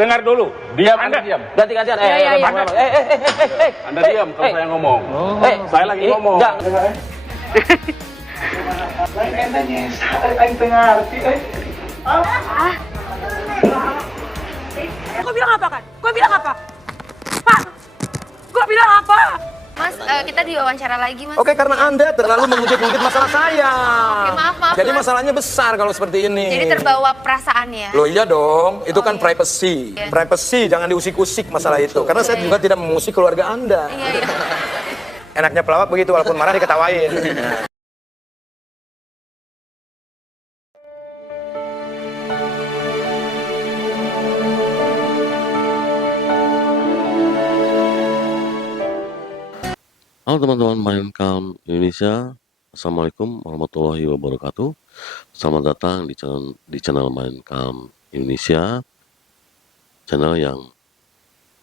dengar dulu. Diam, Anda diam. Ganti-gantian. Anda diam kalau saya ngomong. Saya lagi ngomong. Enggak. Lain entahnya, saya tengah arti. Gue bilang apa kan? Gue bilang apa? Pak, gue bilang apa? Mas, kita diwawancara lagi, Mas. Oke, karena Anda terlalu mengungkit-ungkit masalah saya. Oke, maaf, Jadi Mas. masalahnya besar kalau seperti ini. Jadi terbawa perasaannya. Loh iya dong, itu kan iya. privacy. Iya. Privacy, jangan diusik-usik masalah itu. Karena saya juga tidak mengusik keluarga Anda. Iya. Enaknya pelawak begitu, walaupun marah diketawain. Halo teman-teman Mindcam Indonesia, Assalamualaikum warahmatullahi wabarakatuh. Selamat datang di channel Mindcam Indonesia, channel yang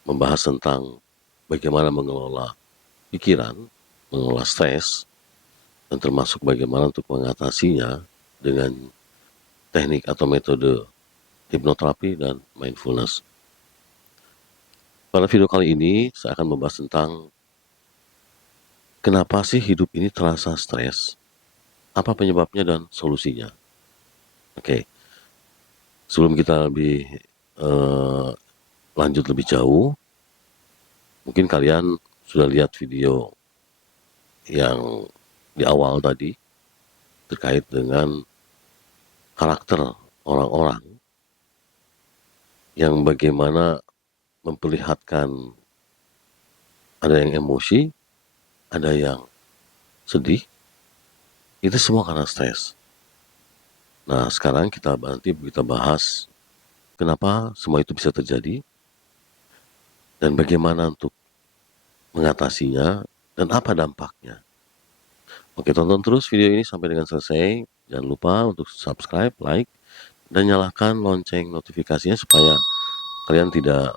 membahas tentang bagaimana mengelola pikiran, mengelola stres, dan termasuk bagaimana untuk mengatasinya dengan teknik atau metode hipnoterapi dan mindfulness. Pada video kali ini saya akan membahas tentang kenapa sih hidup ini terasa stres? Apa penyebabnya dan solusinya? Oke, sebelum kita lebih lanjut lebih jauh, mungkin kalian sudah lihat video yang di awal tadi terkait dengan karakter orang-orang yang bagaimana memperlihatkan ada yang emosi, ada yang sedih, itu semua karena stres. Nah, sekarang kita bahas kenapa semua itu bisa terjadi dan bagaimana untuk mengatasinya dan apa dampaknya. Oke, tonton terus video ini sampai dengan selesai. Jangan lupa untuk subscribe, like, dan nyalakan lonceng notifikasinya supaya kalian tidak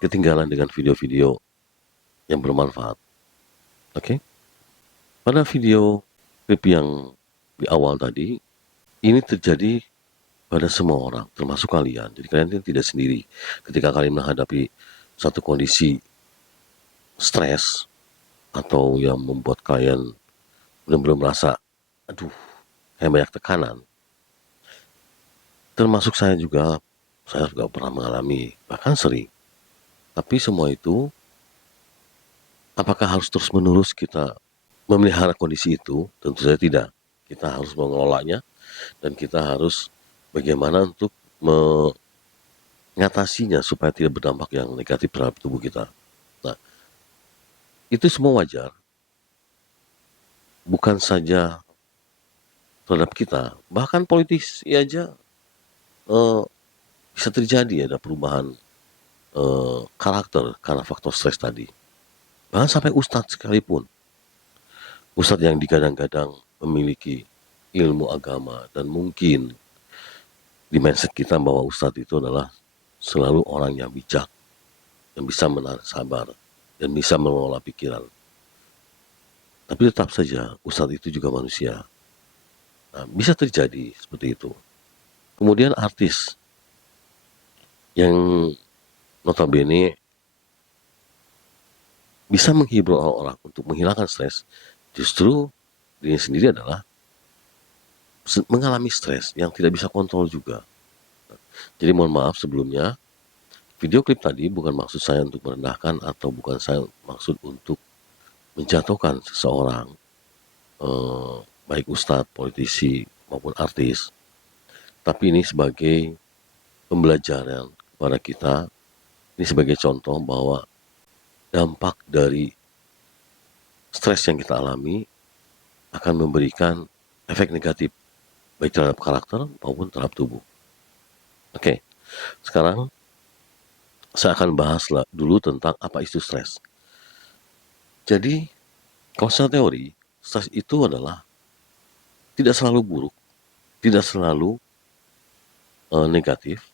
ketinggalan dengan video-video yang bermanfaat. Oke, pada video klip yang di awal tadi, ini terjadi pada semua orang, termasuk kalian. Jadi kalian tidak sendiri ketika kalian menghadapi satu kondisi stres atau yang membuat kalian benar-benar merasa, aduh, kayak banyak tekanan. Termasuk saya juga pernah mengalami, bahkan sering. Tapi semua itu, apakah harus terus-menerus kita memelihara kondisi itu? Tentu saja tidak. Kita harus mengelolanya dan kita harus bagaimana untuk mengatasinya supaya tidak berdampak yang negatif terhadap tubuh kita. Nah, itu semua wajar. Bukan saja terhadap kita, bahkan politisi aja bisa terjadi ada perubahan karakter karena faktor stres tadi. Bahkan sampai ustadz sekalipun. Ustadz yang digadang-gadang memiliki ilmu agama dan mungkin di mindset kita bahwa ustadz itu adalah selalu orang yang bijak, yang bisa menahan sabar, dan bisa mengelola pikiran. Tapi tetap saja ustadz itu juga manusia. Nah, bisa terjadi seperti itu. Kemudian artis yang notabene bisa menghibur orang-orang untuk menghilangkan stres, justru dirinya sendiri adalah mengalami stres yang tidak bisa kontrol juga. Jadi mohon maaf sebelumnya, video klip tadi bukan maksud saya untuk merendahkan atau bukan saya maksud untuk menjatuhkan seseorang, baik ustadz, politisi, maupun artis. Tapi ini sebagai pembelajaran kepada kita, ini sebagai contoh bahwa dampak dari stres yang kita alami akan memberikan efek negatif baik terhadap karakter maupun terhadap tubuh. Oke, sekarang saya akan bahas dulu tentang apa itu stres. Jadi, kalau secara teori, stres itu adalah tidak selalu buruk, tidak selalu negatif.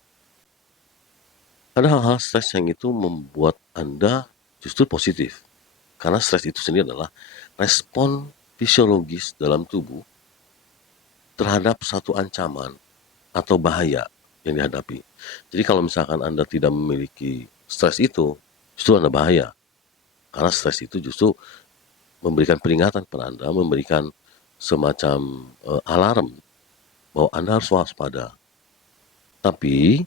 Ada hal-hal stres yang itu membuat Anda justru positif. Karena stres itu sendiri adalah respon fisiologis dalam tubuh terhadap satu ancaman atau bahaya yang dihadapi. Jadi kalau misalkan Anda tidak memiliki stres itu, justru Anda bahaya. Karena stres itu justru memberikan peringatan kepada Anda, memberikan semacam alarm bahwa Anda harus waspada. Tapi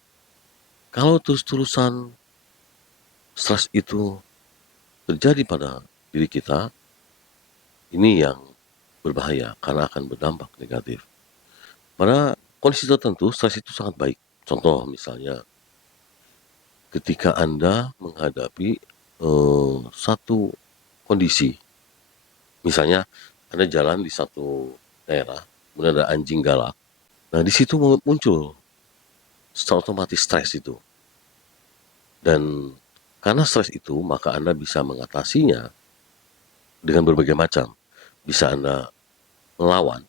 kalau terus-terusan stres itu terjadi pada diri kita, ini yang berbahaya karena akan berdampak negatif. Pada kondisi tertentu, stres itu sangat baik. Contoh misalnya, ketika Anda menghadapi satu kondisi, misalnya Anda jalan di satu daerah, kemudian ada anjing galak. Nah, di situ muncul secara otomatis stres itu. Dan karena stres itu, maka Anda bisa mengatasinya dengan berbagai macam. Bisa Anda melawan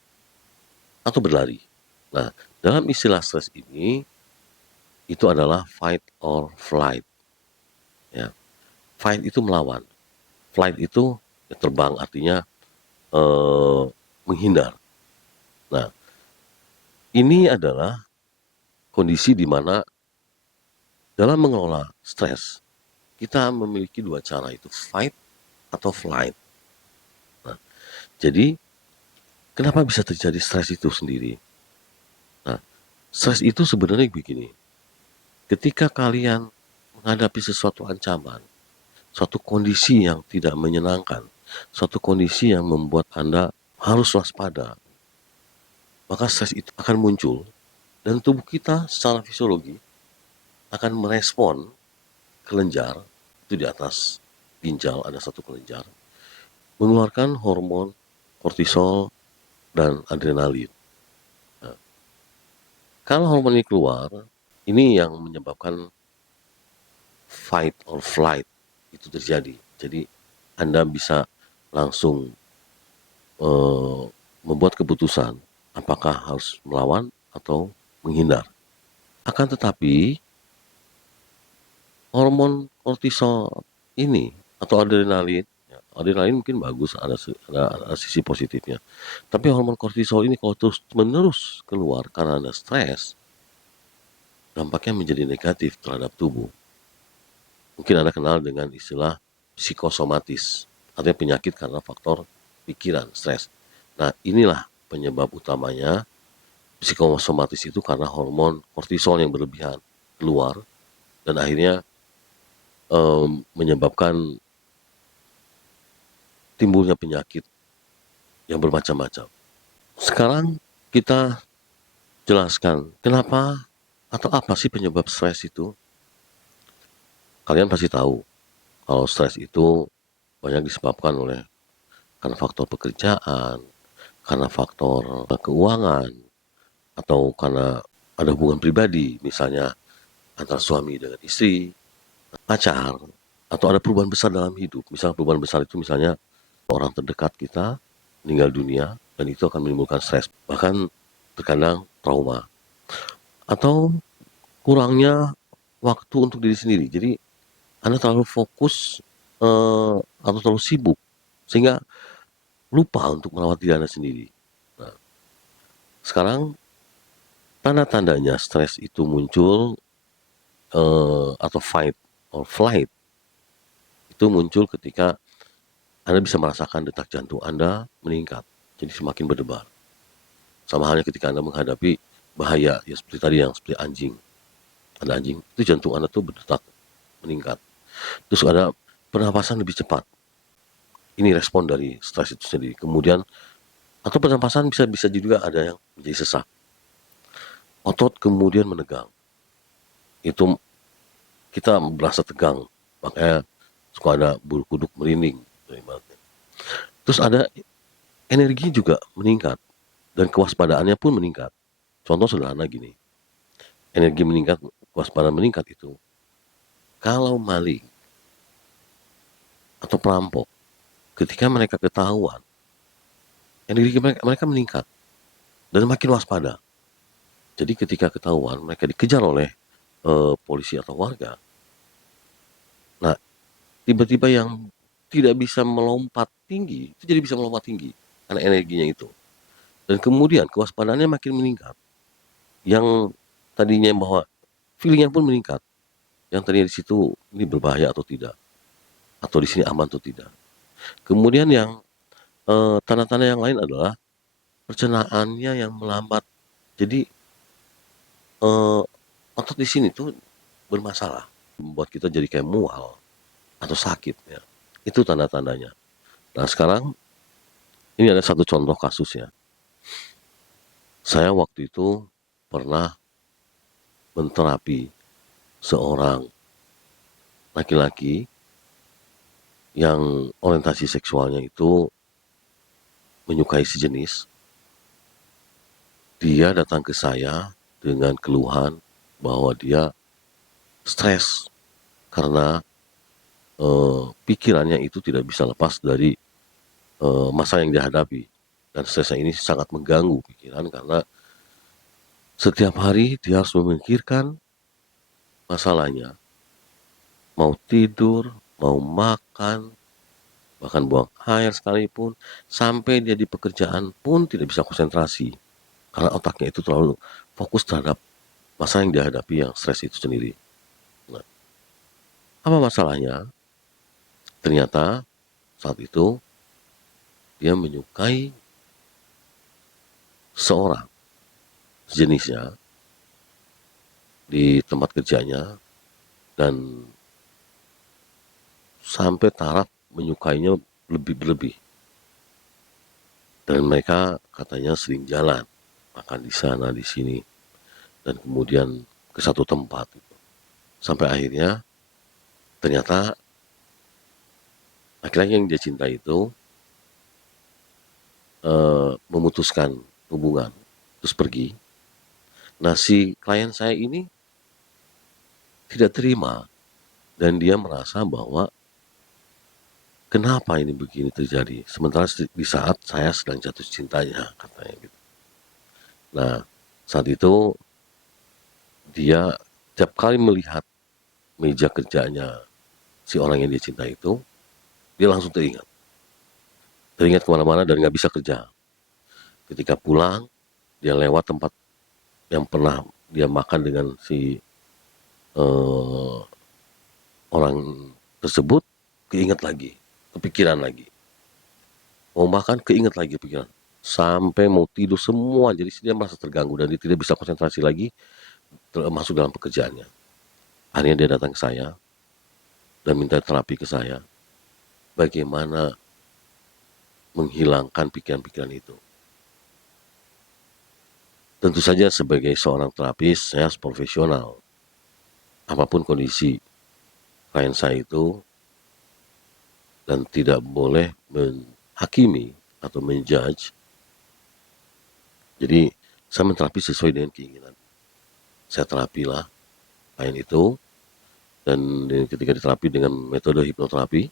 atau berlari. Nah, dalam istilah stres ini, itu adalah fight or flight. Ya. Fight itu melawan. Flight itu ya terbang, artinya menghindar. Nah, ini adalah kondisi di mana dalam mengelola stres, kita memiliki dua cara, itu fight atau flight. Nah, jadi kenapa bisa terjadi stres itu sendiri? Nah, stres itu sebenarnya begini. Ketika kalian menghadapi sesuatu ancaman, suatu kondisi yang tidak menyenangkan, suatu kondisi yang membuat Anda harus waspada, maka stres itu akan muncul dan tubuh kita secara fisiologi akan merespon kelenjar, itu di atas ginjal ada satu kelenjar, mengeluarkan hormon kortisol dan adrenalin. Nah, kalau hormon ini keluar, ini yang menyebabkan fight or flight itu terjadi. Jadi Anda bisa langsung membuat keputusan apakah harus melawan atau menghindar. Akan tetapi hormon kortisol ini atau adrenalin, ya, adrenalin mungkin bagus, ada sisi positifnya. Tapi hormon kortisol ini kalau terus menerus keluar karena Anda stres, dampaknya menjadi negatif terhadap tubuh. Mungkin Anda kenal dengan istilah psikosomatis, artinya penyakit karena faktor pikiran, stres. Nah, inilah penyebab utamanya psikosomatis itu karena hormon kortisol yang berlebihan keluar dan akhirnya menyebabkan timbulnya penyakit yang bermacam-macam. Sekarang kita jelaskan kenapa atau apa sih penyebab stres itu. Kalian pasti tahu kalau stres itu banyak disebabkan oleh karena faktor pekerjaan, karena faktor keuangan, atau karena ada hubungan pribadi, misalnya antara suami dengan istri, pacar, atau ada perubahan besar dalam hidup. Misalnya perubahan besar itu misalnya orang terdekat kita meninggal dunia, dan itu akan menimbulkan stres, bahkan terkadang trauma. Atau kurangnya waktu untuk diri sendiri. Jadi Anda terlalu fokus atau terlalu sibuk sehingga lupa untuk merawat diri Anda sendiri. Nah, sekarang tanda-tandanya stres itu muncul atau fight or flight itu muncul ketika Anda bisa merasakan detak jantung Anda meningkat, jadi semakin berdebar. Sama halnya ketika Anda menghadapi bahaya, ya seperti tadi yang seperti anjing. Ada anjing, itu jantung Anda tuh berdetak meningkat. Terus ada pernapasan lebih cepat. Ini respon dari stres itu sendiri. Kemudian, atau pernapasan bisa juga ada yang menjadi sesak. Otot kemudian menegang. Itu kita berasa tegang, makanya suka ada bulu kuduk merinding. Terus ada energi juga meningkat dan kewaspadaannya pun meningkat. Contoh sederhana gini, energi meningkat, kewaspadaan meningkat itu kalau maling atau perampok, ketika mereka ketahuan, energi mereka meningkat dan makin waspada. Jadi ketika ketahuan mereka dikejar oleh polisi atau warga, nah tiba-tiba yang tidak bisa melompat tinggi itu jadi bisa melompat tinggi karena energinya itu, dan kemudian kewaspadaannya makin meningkat. Yang tadinya bahwa feelingnya pun meningkat. Yang tadinya di situ ini berbahaya atau tidak, atau di sini aman atau tidak. Kemudian yang tanda-tanda yang lain adalah pencernaannya yang melambat. Jadi otot di sini tuh bermasalah, membuat kita jadi kayak mual atau sakit ya. Itu tanda-tandanya. Nah sekarang ini ada satu contoh kasus ya. Saya waktu itu pernah menterapi seorang laki-laki yang orientasi seksualnya itu menyukai sejenis. Dia datang ke saya dengan keluhan bahwa dia stres karena pikirannya itu tidak bisa lepas dari masa yang dihadapi. Dan stresnya ini sangat mengganggu pikiran karena setiap hari dia harus memikirkan masalahnya. Mau tidur, mau makan, bahkan buang air sekalipun, sampai dia di pekerjaan pun tidak bisa konsentrasi. Karena otaknya itu terlalu fokus terhadap masalah yang dihadapi yang stres itu sendiri. Nah, apa masalahnya? Ternyata saat itu dia menyukai seorang jenisnya di tempat kerjanya dan sampai taraf menyukainya lebih berlebih. Dan mereka katanya sering jalan, makan di sana, di sini, dan kemudian ke satu tempat. Sampai akhirnya ternyata laki-laki yang dia cintai itu memutuskan hubungan, terus pergi. Nah si klien saya ini tidak terima dan dia merasa bahwa kenapa ini begini terjadi, sementara di saat saya sedang jatuh cintanya, katanya gitu. Nah saat itu dia tiap kali melihat meja kerjanya si orang yang dia cinta itu, dia langsung teringat kemana-mana dan nggak bisa kerja. Ketika pulang, dia lewat tempat yang pernah dia makan dengan si orang tersebut, keinget lagi, kepikiran lagi. Mau makan, keinget lagi pikiran. Sampai mau tidur semua, jadi dia merasa terganggu dan dia tidak bisa konsentrasi lagi masuk dalam pekerjaannya. Akhirnya dia datang ke saya dan minta terapi ke saya. Bagaimana menghilangkan pikiran-pikiran itu. Tentu saja sebagai seorang terapis, saya harus profesional. Apapun kondisi klien saya itu, dan tidak boleh menghakimi atau menjudge. Jadi, saya menterapi sesuai dengan keinginan. Saya terapilah klien itu, dan ketika diterapi dengan metode hipnoterapi,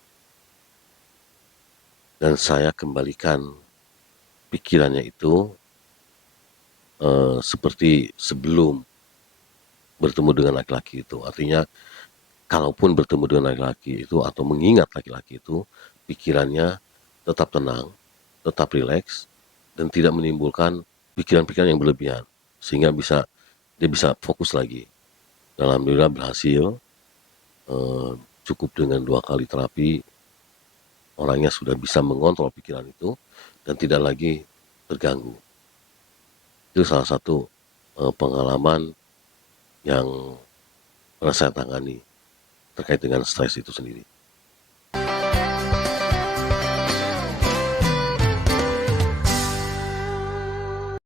dan saya kembalikan pikirannya itu seperti sebelum bertemu dengan laki-laki itu. Artinya, kalaupun bertemu dengan laki-laki itu atau mengingat laki-laki itu, pikirannya tetap tenang, tetap rileks, dan tidak menimbulkan pikiran-pikiran yang berlebihan, sehingga dia bisa fokus lagi. Alhamdulillah berhasil, cukup dengan 2 kali terapi, orangnya sudah bisa mengontrol pikiran itu dan tidak lagi terganggu. Itu salah satu pengalaman yang pernah saya tangani terkait dengan stres itu sendiri.